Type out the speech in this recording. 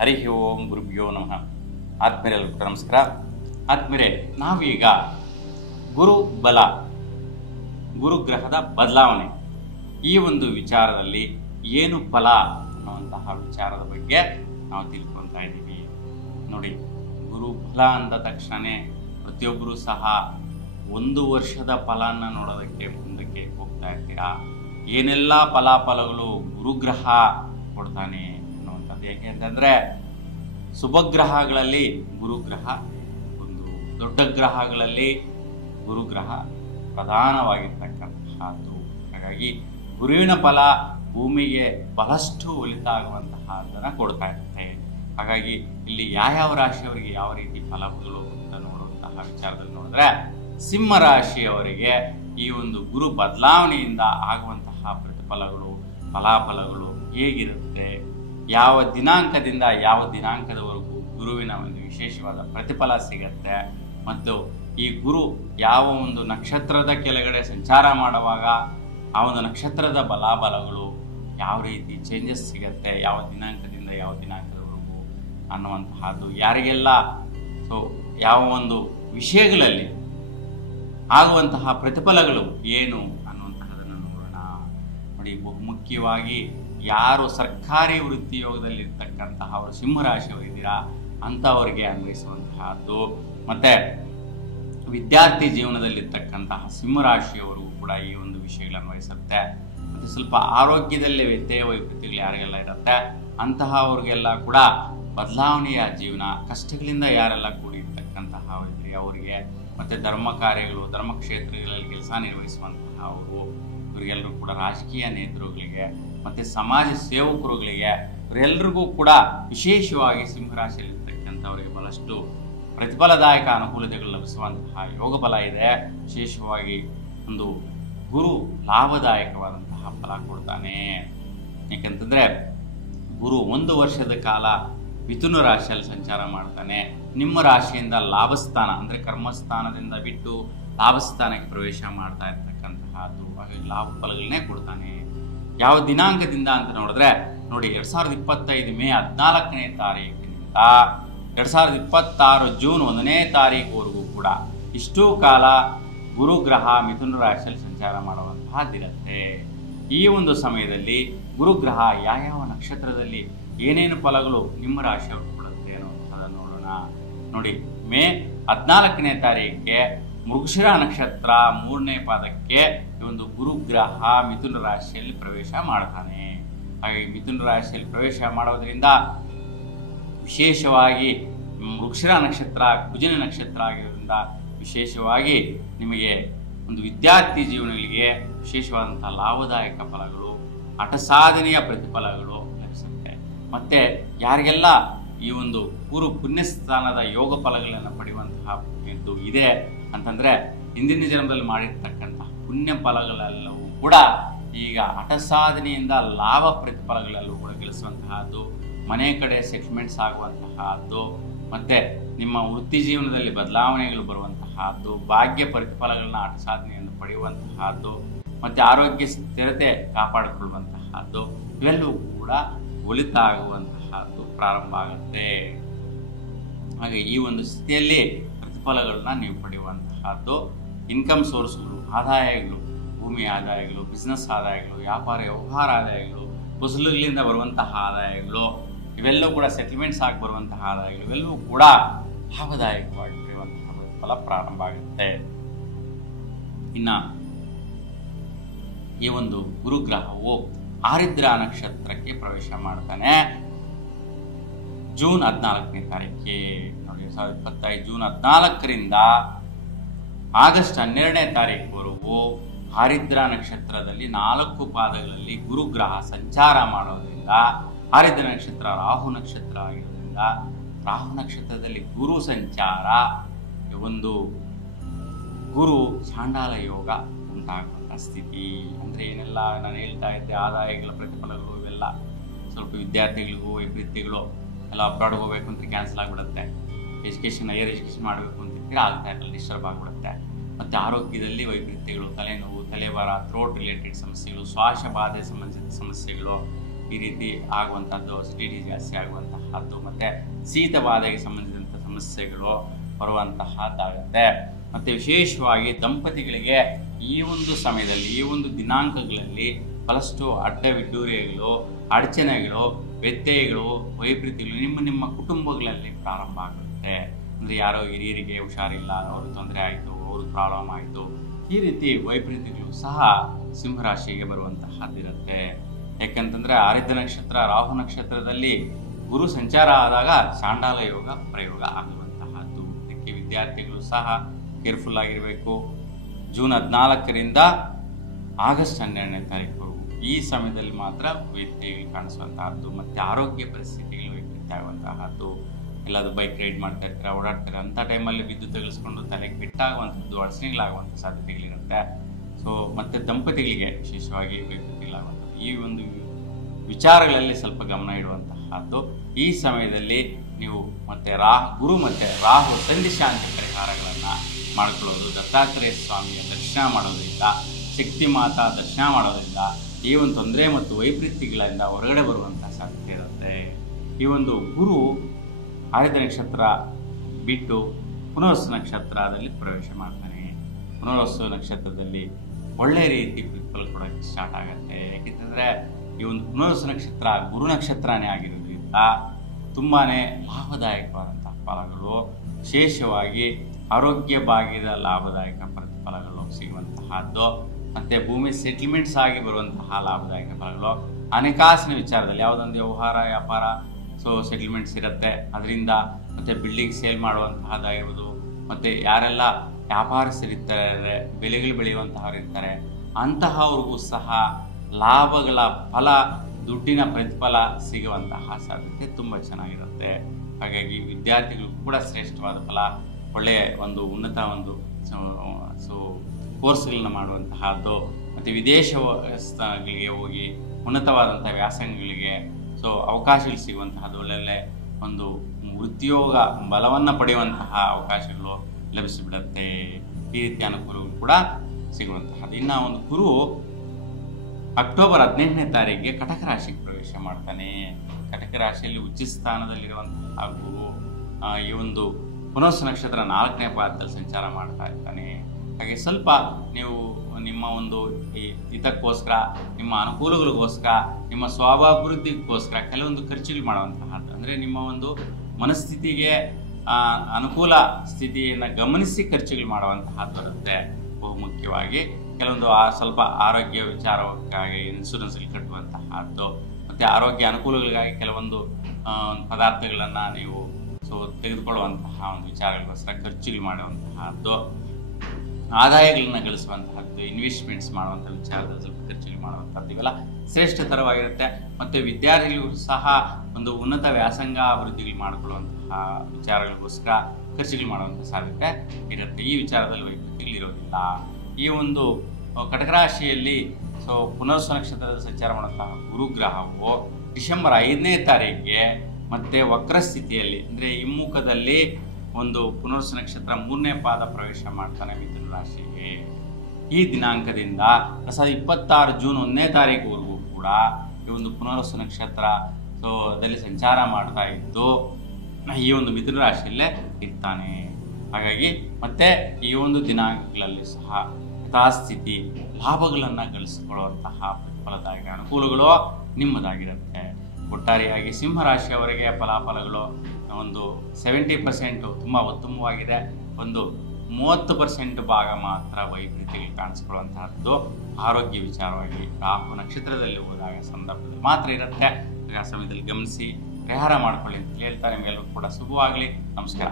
ಹರಿ ಓಂ ಗುರುಭ್ಯೋ ನಮಃ. ಆತ್ಮೀಯರೆಲ್ಲರಿಗೂ ನಮಸ್ಕಾರ. ಆತ್ಮೀಯರೇ, ನಾವೀಗ ಗುರು ಬಲ, ಗುರುಗ್ರಹದ ಬದಲಾವಣೆ ಈ ಒಂದು ವಿಚಾರದಲ್ಲಿ ಏನು ಫಲ ಅನ್ನುವಂತಹ ವಿಚಾರದ ಬಗ್ಗೆ ನಾವು ತಿಳ್ಕೊತಾ ಇದ್ದೀವಿ. ನೋಡಿ, ಗುರು ಫಲ ಅಂದ ತಕ್ಷಣ ಪ್ರತಿಯೊಬ್ಬರೂ ಸಹ 1 ವರ್ಷದ ಫಲನ ನೋಡೋದಕ್ಕೆ ಮುಂದಕ್ಕೆ ಹೋಗ್ತಾ ಇರ್ತೀರಾ. ಏನೆಲ್ಲ ಫಲಾಫಲಗಳು ಗುರುಗ್ರಹ ಕೊಡ್ತಾನೆ ಅನ್ನುವಂಥದ್ದು. ಯಾಕೆಂತಂದರೆ ಶುಭಗ್ರಹಗಳಲ್ಲಿ ಗುರುಗ್ರಹ ಒಂದು, ದೊಡ್ಡ ಗ್ರಹಗಳಲ್ಲಿ ಗುರುಗ್ರಹ ಪ್ರಧಾನವಾಗಿರ್ತಕ್ಕಂತಹದ್ದು. ಹಾಗಾಗಿ ಗುರುವಿನ ಫಲ ಭೂಮಿಗೆ ಬಹಳಷ್ಟು ಒಳಿತಾಗುವಂತಹದನ್ನು ಕೊಡ್ತಾ ಇರುತ್ತೆ. ಹಾಗಾಗಿ ಇಲ್ಲಿ ಯಾವ ರಾಶಿಯವರಿಗೆ ಯಾವ ರೀತಿ ಫಲಗಳು ಅಂತ ನೋಡುವಂತಹ ವಿಚಾರದಲ್ಲಿ ನೋಡಿದ್ರೆ, ಸಿಂಹ ರಾಶಿಯವರಿಗೆ ಈ ಒಂದು ಗುರು ಬದಲಾವಣೆಯಿಂದ ಆಗುವಂತಹ ಪ್ರತಿಫಲಗಳು, ಫಲಾಫಲಗಳು ಹೇಗಿರುತ್ತೆ, ಯಾವ ದಿನಾಂಕದಿಂದ ಯಾವ ದಿನಾಂಕದವರೆಗೂ ಗುರುವಿನ ಒಂದು ವಿಶೇಷವಾದ ಪ್ರತಿಫಲ ಸಿಗತ್ತೆ, ಮತ್ತು ಈ ಗುರು ಯಾವ ಒಂದು ನಕ್ಷತ್ರದ ಕೆಳಗಡೆ ಸಂಚಾರ ಮಾಡುವಾಗ ಆ ಒಂದು ನಕ್ಷತ್ರದ ಬಲಾಬಲಗಳು ಯಾವ ರೀತಿ ಚೇಂಜಸ್ ಸಿಗತ್ತೆ, ಯಾವ ದಿನಾಂಕದಿಂದ ಯಾವ ದಿನಾಂಕದವರೆಗೂ ಅನ್ನುವಂತಹದ್ದು, ಯಾರಿಗೆಲ್ಲ ಯಾವ ಒಂದು ವಿಷಯಗಳಲ್ಲಿ ಆಗುವಂತಹ ಪ್ರತಿಫಲಗಳು ಏನು ಅನ್ನುವಂತಹದನ್ನು ನೋಡೋಣ. ನೋಡಿ, ಬಹುಮುಖ್ಯವಾಗಿ ಯಾರು ಸರ್ಕಾರಿ ವೃತ್ತಿಯೋಗದಲ್ಲಿರ್ತಕ್ಕಂತಹ ಅವರು ಸಿಂಹರಾಶಿಯವರಿದ್ದೀರಾ ಅಂಥವರಿಗೆ ಅನ್ವಯಿಸುವಂತಹದ್ದು, ಮತ್ತು ವಿದ್ಯಾರ್ಥಿ ಜೀವನದಲ್ಲಿರ್ತಕ್ಕಂತಹ ಸಿಂಹರಾಶಿಯವರಿಗೂ ಕೂಡ ಈ ಒಂದು ವಿಷಯಗಳು ಅನ್ವಯಿಸುತ್ತೆ. ಮತ್ತು ಸ್ವಲ್ಪ ಆರೋಗ್ಯದಲ್ಲೇ ವ್ಯತ್ಯಯ ವೈಪರೀತ್ಯಗಳು ಯಾರಿಗೆಲ್ಲ ಇರುತ್ತೆ ಅಂತಹವ್ರಿಗೆಲ್ಲ ಕೂಡ ಬದಲಾವಣೆಯ ಜೀವನ, ಕಷ್ಟಗಳಿಂದ ಯಾರೆಲ್ಲ ಕೂಡಿರ್ತಕ್ಕಂತಹ ಅವರಿಗೆ, ಮತ್ತು ಧರ್ಮ ಕಾರ್ಯಗಳು, ಧರ್ಮಕ್ಷೇತ್ರಗಳಲ್ಲಿ ಕೆಲಸ ನಿರ್ವಹಿಸುವಂತಹ ಅವರು, ಇವರಿಗೆಲ್ಲರೂ ಕೂಡ ರಾಜಕೀಯ ನೇತೃಗಳಿಗೆ ಮತ್ತು ಸಮಾಜ ಸೇವಕರುಗಳಿಗೆ, ಇವರೆಲ್ಲರಿಗೂ ಕೂಡ ವಿಶೇಷವಾಗಿ ಸಿಂಹರಾಶಿಯಲ್ಲಿರ್ತಕ್ಕಂಥವರಿಗೆ ಬಹಳಷ್ಟು ಪ್ರತಿಫಲದಾಯಕ ಅನುಕೂಲತೆಗಳು ಲಭಿಸುವಂತಹ ಯೋಗ ಫಲ ಇದೆ. ವಿಶೇಷವಾಗಿ ಒಂದು ಗುರು ಲಾಭದಾಯಕವಾದಂತಹ ಫಲ ಕೊಡ್ತಾನೆ. ಯಾಕಂತಂದರೆ ಗುರು 1 ವರ್ಷದ ಕಾಲ ಮಿಥುನ ರಾಶಿಯಲ್ಲಿ ಸಂಚಾರ ಮಾಡ್ತಾನೆ. ನಿಮ್ಮ ರಾಶಿಯಿಂದ ಲಾಭಸ್ಥಾನ ಅಂದರೆ ಕರ್ಮಸ್ಥಾನದಿಂದ ಬಿಟ್ಟು ಲಾಭಸ್ಥಾನಕ್ಕೆ ಪ್ರವೇಶ ಮಾಡ್ತಾ ಇರ್ತಕ್ಕಂತಹದ್ದು. ಹಾಗಾಗಿ ಲಾಭ ಫಲಗಳನ್ನೇ ಕೊಡ್ತಾನೆ. ಯಾವ ದಿನಾಂಕದಿಂದ ಅಂತ ನೋಡಿದ್ರೆ, ನೋಡಿ, 2025 ಮೇ 14ನೇ ತಾರೀಕಿನಿಂದ 2026 ಜೂನ್ 1ನೇ ತಾರೀಕುವರೆಗೂ ಕೂಡ ಇಷ್ಟೂ ಕಾಲ ಗುರುಗ್ರಹ ಮಿಥುನ ರಾಶಿಯಲ್ಲಿ ಸಂಚಾರ ಮಾಡುವಂತಹದ್ದಿರುತ್ತೆ. ಈ ಒಂದು ಸಮಯದಲ್ಲಿ ಗುರುಗ್ರಹ ಯಾವ ನಕ್ಷತ್ರದಲ್ಲಿ ಏನೇನು ಫಲಗಳು ನಿಮ್ಮ ರಾಶಿಯವರು ಕೊಡುತ್ತೆ ಅನ್ನೋದನ್ನು ನೋಡೋಣ. ನೋಡಿ, ಮೇ 14ನೇ ತಾರೀಕಿಗೆ ಮೃಗಶಿರ ನಕ್ಷತ್ರ 3ನೇ ಪಾದಕ್ಕೆ ಈ ಒಂದು ಗುರುಗ್ರಹ ಮಿಥುನ ರಾಶಿಯಲ್ಲಿ ಪ್ರವೇಶ ಮಾಡ್ತಾನೆ. ಹಾಗಾಗಿ ಮಿಥುನ ರಾಶಿಯಲ್ಲಿ ಪ್ರವೇಶ ಮಾಡೋದ್ರಿಂದ ವಿಶೇಷವಾಗಿ ಮೃಗಶಿರ ನಕ್ಷತ್ರ ಕುಜನ ನಕ್ಷತ್ರ ಆಗಿರೋದ್ರಿಂದ ವಿಶೇಷವಾಗಿ ನಿಮಗೆ ಒಂದು ವಿದ್ಯಾರ್ಥಿ ಜೀವನಗಳಿಗೆ ವಿಶೇಷವಾದಂತಹ ಲಾಭದಾಯಕ ಫಲಗಳು, ಹಠ ಸಾಧನೆಯ ಪ್ರತಿಫಲಗಳು ಲಭಿಸುತ್ತೆ. ಮತ್ತು ಯಾರಿಗೆಲ್ಲ ಈ ಒಂದು ಪುಣ್ಯಸ್ಥಾನದ ಯೋಗ ಫಲಗಳನ್ನು ಪಡೆಯುವಂತಹ ಇದು ಇದೆ ಅಂತಂದರೆ, ಹಿಂದಿನ ಜನ್ಮದಲ್ಲಿ ಮಾಡಿರ್ತಕ್ಕಂತಹ ಪುಣ್ಯ ಫಲಗಳೆಲ್ಲವೂ ಕೂಡ ಈಗ ಹಠ ಸಾಧನೆಯಿಂದ ಲಾಭ ಪ್ರತಿಫಲಗಳೆಲ್ಲವೂ ಕೂಡ ಗಳಿಸುವಂತಹದ್ದು, ಮನೆ ಕಡೆ ಸೆಟ್ಲ್ಮೆಂಟ್ಸ್ ಆಗುವಂತಹದ್ದು, ಮತ್ತು ನಿಮ್ಮ ವೃತ್ತಿ ಜೀವನದಲ್ಲಿ ಬದಲಾವಣೆಗಳು ಬರುವಂತಹದ್ದು, ಭಾಗ್ಯ ಪ್ರತಿಫಲಗಳನ್ನ ಹಠ ಸಾಧನೆಯನ್ನು ಪಡೆಯುವಂತಹದ್ದು, ಮತ್ತು ಆರೋಗ್ಯ ಸ್ಥಿರತೆ ಕಾಪಾಡಿಕೊಳ್ಳುವಂತಹದ್ದು, ಇವೆಲ್ಲವೂ ಕೂಡ ಒಳಿತಾಗುವಂತಹದ್ದು ಪ್ರಾರಂಭ ಆಗುತ್ತೆ. ಹಾಗೆ ಈ ಒಂದು ಸ್ಥಿತಿಯಲ್ಲಿ ಪ್ರತಿಫಲಗಳನ್ನ ನೀವು ಪಡೆಯುವಂತಹದ್ದು, ಇನ್ಕಮ್ ಸೋರ್ಸ್ಗಳು, ಆದಾಯಗಳು, ಭೂಮಿ ಆದಾಯಗಳು, ಬಿಸ್ನೆಸ್ ಆದಾಯಗಳು, ವ್ಯಾಪಾರ ವ್ಯವಹಾರ ಆದಾಯಗಳು, ಫಸಲುಗಳಿಂದ ಬರುವಂತಹ ಆದಾಯಗಳು, ಇವೆಲ್ಲವೂ ಕೂಡ ಸೆಟಲ್ಮೆಂಟ್ಸ್ ಆಗಿ ಬರುವಂತಹ ಆದಾಯಗಳು, ಇವೆಲ್ಲವೂ ಕೂಡ ಲಾಭದಾಯಕವಾಗಿ ಪಡೆಯುವಂತಹ ಫಲ ಪ್ರಾರಂಭ ಆಗುತ್ತೆ. ಇನ್ನು ಈ ಒಂದು ಗುರುಗ್ರಹವು ಆರಿದ್ರ ನಕ್ಷತ್ರಕ್ಕೆ ಪ್ರವೇಶ ಮಾಡ್ತಾನೆ ಜೂನ್ 14ನೇ ತಾರೀಕಿಗೆ. ನೋಡಿ, 2025 ಜೂನ್ 14ರಿಂದ ಆಗಸ್ಟ್ 12ನೇ ತಾರೀಕುವರೆಗೂ ಆರಿದ್ರ ನಕ್ಷತ್ರದಲ್ಲಿ 4 ಪಾದಗಳಲ್ಲಿ ಗುರುಗ್ರಹ ಸಂಚಾರ ಮಾಡೋದ್ರಿಂದ, ಆರಿದ್ರ ನಕ್ಷತ್ರ ರಾಹು ನಕ್ಷತ್ರ ಆಗಿರೋದ್ರಿಂದ ರಾಹು ನಕ್ಷತ್ರದಲ್ಲಿ ಗುರು ಸಂಚಾರ, ಒಂದು ಗುರು ಚಾಂಡಾಲ ಯೋಗ ಉಂಟಾಗುವಂಥ ಸ್ಥಿತಿ. ಅಂದರೆ ಏನೆಲ್ಲ ನಾನು ಹೇಳ್ತಾ ಇದ್ದೆ, ಆದಾಯಗಳ ಪ್ರತಿಫಲಗಳು ಇವೆಲ್ಲ ಸ್ವಲ್ಪ ವಿದ್ಯಾರ್ಥಿಗಳಿಗೂ ವೈಪರೀತ್ಯಗಳು ಎಲ್ಲ ಅಬ್ರಾಡ್ಗೆ ಹೋಗ್ಬೇಕು ಅಂತ ಕ್ಯಾನ್ಸಲ್ ಆಗಿಬಿಡುತ್ತೆ. ಹೈಯರ್ ಎಜುಕೇಷನ್ ಮಾಡಬೇಕು ಅಂತ ಆಗ್ತಾ ಇರಲ್ಲ, ಡಿಸ್ಟರ್ಬ್ ಆಗಿಬಿಡುತ್ತೆ. ಮತ್ತು ಆರೋಗ್ಯದಲ್ಲಿ ವೈಪರೀತ್ಯಗಳು, ತಲೆನೋವು, ತಲೆಭಾರ, ಥ್ರೋಟ್ ರಿಲೇಟೆಡ್ ಸಮಸ್ಯೆಗಳು, ಶ್ವಾಸ ಬಾಧೆ ಸಂಬಂಧಿತ ಸಮಸ್ಯೆಗಳು, ಈ ರೀತಿ ಆಗುವಂಥದ್ದು, ಅಸಿಡಿಟಿ ಜಾಸ್ತಿ ಆಗುವಂತಹ ಬರುವಂತಹದ್ದು, ಮತ್ತೆ ಶೀತಬಾಧೆಗೆ ಸಂಬಂಧಿಸಿದಂಥ ಸಮಸ್ಯೆಗಳು ಬರುವಂತಹದ್ದಾಗುತ್ತೆ. ಮತ್ತೆ ವಿಶೇಷವಾಗಿ ದಂಪತಿಗಳಿಗೆ ಈ ಒಂದು ಸಮಯದಲ್ಲಿ, ಈ ಒಂದು ದಿನಾಂಕಗಳಲ್ಲಿ ಬಹಳಷ್ಟು ಅಡ್ಡವಿಡ್ಡೂರಿಗಳು, ಅಡಚಣೆಗಳು, ವ್ಯತ್ಯಯಗಳು, ವೈಪರೀತ್ಯಗಳು ನಿಮ್ಮ ಕುಟುಂಬಗಳಲ್ಲಿ ಪ್ರಾರಂಭ ಆಗುತ್ತೆ. ಅಂದರೆ ಯಾರೋ ಹಿರಿಯರಿಗೆ ಹುಷಾರಿಲ್ಲ, ಅವರು ತೊಂದರೆ ಆಯಿತು, ಅವರು ಪ್ರಾಬ್ಲಮ್ ಆಯಿತು, ಈ ರೀತಿ ವೈಪರೀತ್ಯಗಳು ಸಹ ಸಿಂಹರಾಶಿಗೆ ಬರುವಂತಹದ್ದಿರುತ್ತೆ. ಯಾಕಂತಂದರೆ ಆರಿದ್ಧ ನಕ್ಷತ್ರ, ರಾಹು ನಕ್ಷತ್ರದಲ್ಲಿ ಗುರು ಸಂಚಾರ ಆದಾಗ ಚಾಂಡಾಲ ಯೋಗ ಪ್ರಯೋಗ ಆಗುವಂತಹದ್ದು. ಇದಕ್ಕೆ ವಿದ್ಯಾರ್ಥಿಗಳು ಸಹ ಕೇರ್ಫುಲ್ ಆಗಿರಬೇಕು. ಜೂನ್ 14ರಿಂದ ಆಗಸ್ಟ್ 12ನೇ ತಾರೀಕು ಈ ಸಮಯದಲ್ಲಿ ಮಾತ್ರ ವ್ಯತ್ಯಯಗಳು ಕಾಣಿಸುವಂತಹದ್ದು. ಮತ್ತು ಆರೋಗ್ಯ ಪರಿಸ್ಥಿತಿಗಳು ವೈಪರೀತ್ಯ ಆಗುವಂತಹದ್ದು. ಎಲ್ಲಾದರೂ ಬೈಕ್ ರೈಡ್ ಮಾಡ್ತಾ ಇರ್ತಾರೆ, ಓಡಾಡ್ತಾರೆ, ಅಂಥ ಟೈಮಲ್ಲಿ ಬಿದ್ದು ತೆಗೆಸ್ಕೊಂಡು ತಲೆಗೆ ಪೆಟ್ಟಾಗುವಂಥದ್ದು, ಅಡಚಣೆಗಳಾಗುವಂಥ ಸಾಧ್ಯತೆಗಳಿರುತ್ತೆ. ಸೊ ಮತ್ತು ದಂಪತಿಗಳಿಗೆ ವಿಶೇಷವಾಗಿ ವೈಪರೀತ್ಯಗಳಾಗುವಂಥದ್ದು, ಈ ಒಂದು ವಿಚಾರಗಳಲ್ಲಿ ಸ್ವಲ್ಪ ಗಮನ ಇಡುವಂತಹದ್ದು. ಈ ಸಮಯದಲ್ಲಿ ನೀವು ಮತ್ತೆ ಗುರು ಮತ್ತು ರಾಹು ಸಂಧಿ ಶಾಂತಿ ಪರಿಹಾರಗಳನ್ನು ಮಾಡಿಕೊಳ್ಳೋದು, ದತ್ತಾತ್ರೇಯ ಸ್ವಾಮಿಯ ದರ್ಶನ ಮಾಡೋದ್ರಿಂದ, ಶಕ್ತಿ ಮಾತಾ ದರ್ಶನ ಮಾಡೋದ್ರಿಂದ ಈ ಒಂದು ತೊಂದರೆ ಮತ್ತು ವೈಪರೀತ್ಯಗಳಿಂದ ಹೊರಗಡೆ ಬರುವಂಥ ಸಾಧ್ಯತೆ ಇರುತ್ತೆ. ಈ ಒಂದು ಗುರು ಆರಿದ್ಧ ನಕ್ಷತ್ರ ಬಿಟ್ಟು ಪುನರ್ವಸು ನಕ್ಷತ್ರದಲ್ಲಿ ಪ್ರವೇಶ ಮಾಡ್ತಾನೆ. ಪುನರ್ವಸು ನಕ್ಷತ್ರದಲ್ಲಿ ಒಳ್ಳೆ ರೀತಿ ಪ್ರತಿಫಲ ಕೊಡೋಕ್ಕೆ ಸ್ಟಾರ್ಟ್ ಆಗುತ್ತೆ. ಯಾಕೆಂತಂದರೆ ಈ ಒಂದು ಪುನರ್ವಸು ನಕ್ಷತ್ರ ಗುರು ನಕ್ಷತ್ರನೇ ಆಗಿರೋದ್ರಿಂದ ತುಂಬಾ ಲಾಭದಾಯಕವಾದಂಥ ಫಲಗಳು, ವಿಶೇಷವಾಗಿ ಆರೋಗ್ಯ ಭಾಗ್ಯದ ಲಾಭದಾಯಕ ಪ್ರತಿಫಲಗಳು ಸಿಗುವಂತಹದ್ದು. ಮತ್ತು ಭೂಮಿ ಸೆಟ್ಲ್ಮೆಂಟ್ಸ್ ಆಗಿ ಬರುವಂತಹ ಲಾಭದಾಯಕ ಫಲಗಳು, ಹಣಕಾಸಿನ ವಿಚಾರದಲ್ಲಿ ಯಾವುದೊಂದು ವ್ಯವಹಾರ ವ್ಯಾಪಾರ ಸೆಟಲ್ಮೆಂಟ್ಸ್ ಇರುತ್ತೆ, ಅದರಿಂದ ಮತ್ತು ಬಿಲ್ಡಿಂಗ್ ಸೇಲ್ ಮಾಡುವಂತಹದ್ದಾಗಿರ್ಬೋದು, ಮತ್ತು ಯಾರೆಲ್ಲ ವ್ಯಾಪಾರಸ್ಥರಿರ್ತಾರೆ, ಬೆಲೆಗಳು ಬೆಳೆಯುವಂತಹವ್ರು ಇರ್ತಾರೆ, ಅಂತಹವ್ರಿಗೂ ಸಹ ಲಾಭಗಳ ಫಲ, ದುಡ್ಡಿನ ಪ್ರತಿಫಲ ಸಿಗುವಂತಹ ಸಾಧ್ಯತೆ ತುಂಬ ಚೆನ್ನಾಗಿರುತ್ತೆ. ಹಾಗಾಗಿ ವಿದ್ಯಾರ್ಥಿಗಳು ಕೂಡ ಶ್ರೇಷ್ಠವಾದ ಫಲ, ಒಳ್ಳೆಯ ಒಂದು ಉನ್ನತ ಒಂದು ಕೋರ್ಸ್ಗಳನ್ನ ಮಾಡುವಂತಹದ್ದು, ಮತ್ತು ವಿದೇಶಗಳಿಗೆ ಹೋಗಿ ಉನ್ನತವಾದಂಥ ವ್ಯಾಸಂಗಗಳಿಗೆ ಅವಕಾಶಗಳು ಸಿಗುವಂತಹದ್ದು, ಒಳ್ಳೆ ಒಂದು ಉದ್ಯೋಗ ಬಲವನ್ನು ಪಡೆಯುವಂತಹ ಅವಕಾಶಗಳು ಲಭಿಸಿಬಿಡುತ್ತೆ. ಈ ರೀತಿಯ ಅನುಕೂಲಗಳು ಕೂಡ ಸಿಗುವಂತಹದ್ದು. ಇನ್ನು ಒಂದು ಗುರು ಅಕ್ಟೋಬರ್ 18ನೇ ತಾರೀಕಿಗೆ ಕಟಕ ರಾಶಿಗೆ ಪ್ರವೇಶ ಮಾಡ್ತಾನೆ. ಕಟಕ ರಾಶಿಯಲ್ಲಿ ಉಚ್ಚ ಸ್ಥಾನದಲ್ಲಿರುವಂತಹ ಗುರು ಈ ಒಂದು ಪುನರ್ವಸು ನಕ್ಷತ್ರ 4ನೇ ಪಾದದಲ್ಲಿ ಸಂಚಾರ ಮಾಡ್ತಾ ಇರ್ತಾನೆ. ಹಾಗೆ ಸ್ವಲ್ಪ ನೀವು ನಿಮ್ಮ ಒಂದು ಹಿತಕ್ಕೋಸ್ಕರ, ನಿಮ್ಮ ಅನುಕೂಲಗಳಿಗೋಸ್ಕರ, ನಿಮ್ಮ ಸ್ವಾಭಿವೃದ್ಧಿಗೋಸ್ಕರ ಕೆಲವೊಂದು ಖರ್ಚುಗಳು ಮಾಡುವಂತಹದ್ದು, ಅಂದರೆ ನಿಮ್ಮ ಒಂದು ಮನಸ್ಥಿತಿಗೆ ಅನುಕೂಲ ಸ್ಥಿತಿಯನ್ನು ಗಮನಿಸಿ ಖರ್ಚುಗಳು ಮಾಡುವಂತಹದ್ದು ಬರುತ್ತೆ. ಬಹುಮುಖ್ಯವಾಗಿ ಕೆಲವೊಂದು ಸ್ವಲ್ಪ ಆರೋಗ್ಯ ವಿಚಾರಕ್ಕಾಗಿ ಇನ್ಶೂರೆನ್ಸ್ಗಳು ಕಟ್ಟುವಂತಹದ್ದು, ಮತ್ತು ಆರೋಗ್ಯ ಅನುಕೂಲಗಳಿಗಾಗಿ ಕೆಲವೊಂದು ಪದಾರ್ಥಗಳನ್ನು ನೀವು ತೆಗೆದುಕೊಳ್ಳುವಂತಹ ಒಂದು ವಿಚಾರಗಳಿಗೋಸ್ಕರ ಖರ್ಚುಗಳು ಮಾಡುವಂತಹದ್ದು, ಆದಾಯಗಳನ್ನ ಗಳಿಸುವಂತಹದ್ದು, ಇನ್ವೆಸ್ಟ್ಮೆಂಟ್ಸ್ ಮಾಡುವಂಥ ವಿಚಾರದಲ್ಲಿ ಸ್ವಲ್ಪ ಖರ್ಚುಗಳು ಮಾಡುವಂಥದ್ದು, ಇವೆಲ್ಲ ಶ್ರೇಷ್ಠತರವಾಗಿರುತ್ತೆ. ಮತ್ತು ವಿದ್ಯಾರ್ಥಿಗಳಿಗೂ ಸಹ ಒಂದು ಉನ್ನತ ವ್ಯಾಸಂಗ ಅಭಿವೃದ್ಧಿಗಳು ಮಾಡಿಕೊಳ್ಳುವಂತಹ ವಿಚಾರಗಳಿಗೋಸ್ಕರ ಖರ್ಚುಗಳು ಮಾಡುವಂಥ ಸಾಧ್ಯತೆ ಇರುತ್ತೆ. ಈ ವಿಚಾರದಲ್ಲಿ ವೈಪರೀತ್ಯಗಳಿರೋದಿಲ್ಲ. ಈ ಒಂದು ಕಟಕ ರಾಶಿಯಲ್ಲಿ ಪುನರ್ವಸು ನಕ್ಷತ್ರದಲ್ಲಿ ಸಂಚಾರ ಮಾಡುವಂತಹ ಗುರುಗ್ರಹವು ಡಿಸೆಂಬರ್ 5ನೇ ತಾರೀಕಿಗೆ ಮತ್ತು ವಕ್ರಸ್ಥಿತಿಯಲ್ಲಿ, ಅಂದರೆ ಹಿಮ್ಮುಖದಲ್ಲಿ ಒಂದು ಪುನರ್ವಸು ನಕ್ಷತ್ರ 3ನೇ ಪಾದ ಪ್ರವೇಶ ಮಾಡ್ತಾನೆ ಮಿಥುನ ರಾಶಿಗೆ. ಈ ದಿನಾಂಕದಿಂದ 2026 ಜೂನ್ 1ನೇ ತಾರೀಕುವರೆಗೂ ಕೂಡ ಈ ಒಂದು ಪುನರ್ವಸು ನಕ್ಷತ್ರ ದಲ್ಲಿ ಸಂಚಾರ ಮಾಡ್ತಾ ಇದ್ದು ಈ ಒಂದು ಮಿಥುನ ರಾಶಿಯಲ್ಲೇ ಇರ್ತಾನೆ. ಹಾಗಾಗಿ ಮತ್ತೆ ಈ ಒಂದು ದಿನಾಂಕಗಳಲ್ಲಿ ಸಹ ಯಥಾಸ್ಥಿತಿ ಲಾಭಗಳನ್ನು ಗಳಿಸಿಕೊಳ್ಳುವಂತಹ ಪ್ರತಿಫಲದಾಯಕ ಅನುಕೂಲಗಳು ನಿಮ್ಮದಾಗಿರುತ್ತೆ. ಒಟ್ಟಾರೆಯಾಗಿ ಸಿಂಹರಾಶಿಯವರಿಗೆ ಫಲಾಫಲಗಳು ಒಂದು 70% ತುಂಬ ಉತ್ತಮವಾಗಿದೆ. ಒಂದು 30% ಭಾಗ ಮಾತ್ರ ವೈಪರೀತ್ಯಗಳು ಕಾಣಿಸ್ಕೊಳ್ಳುವಂತಹದ್ದು ಆರೋಗ್ಯ ವಿಚಾರವಾಗಿ ರಾಹು ನಕ್ಷತ್ರದಲ್ಲಿ ಹೋದಾಗ ಸಂದರ್ಭದಲ್ಲಿ ಮಾತ್ರ ಇರುತ್ತೆ. ಆ ಸಮಯದಲ್ಲಿ ಗಮನಿಸಿ ಪರಿಹಾರ ಮಾಡ್ಕೊಳ್ಳಿ ಅಂತ ಹೇಳ್ತಾರೆ. ನಿಮಗೆಲ್ಲರೂ ಕೂಡ ಶುಭವಾಗಲಿ. ನಮಸ್ಕಾರ.